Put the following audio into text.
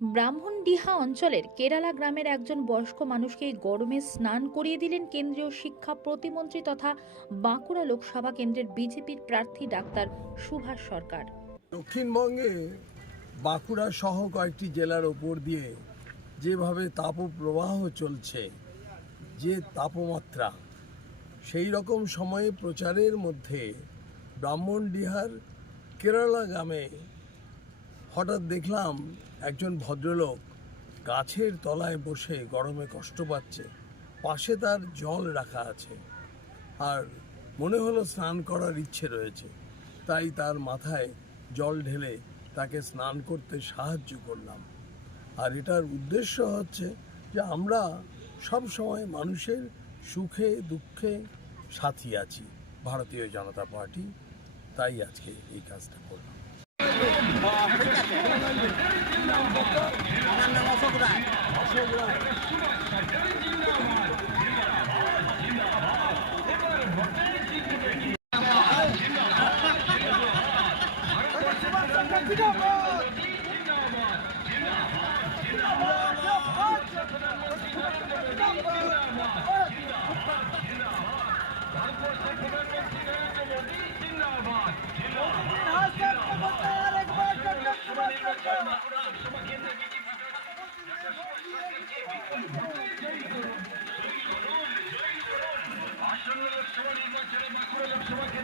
ব্রাহ্মণডিহা অঞ্চলের কেরালা গ্রামের একজন বয়স্ক মানুষকে গরমে স্নান করিয়ে দিলেন কেন্দ্রীয় শিক্ষা প্রতিমন্ত্রী তথা বাঁকুড়া লোকসভা কেন্দ্রের বিজেপির প্রার্থী ডাক্তার সুভাষ সরকার। দক্ষিণবঙ্গে বাঁকুড়া সহ কয়েকটি জেলার ওপর দিয়ে যেভাবে তাপপ্রবাহ চলছে, যে তাপমাত্রা, সেই রকম সময়ে প্রচারের মধ্যে ব্রাহ্মণডিহার কেরালা গ্রামে হঠাৎ দেখলাম একজন ভদ্রলোক গাছের তলায় বসে গরমে কষ্ট পাচ্ছে। পাশে তার জল রাখা আছে। আর মনে হলো স্নান করার ইচ্ছে রয়েছে। তাই তার মাথায় জল ঢেলে তাকে স্নান করতে সাহায্য করলাম। আর এটার উদ্দেশ্য হচ্ছে যে আমরা সব সময় মানুষের সুখে, দুঃখে সাথী আছি। ভারতীয় জনতা পার্টি, তাই আজকে এই কাজটা করলাম। আসন্ন লোকসভা নির্বাচনে বাঁকুড়া লোকসভা কেন্দ্রে বিজেপি প্রার্থী ডক্টর সুভাষ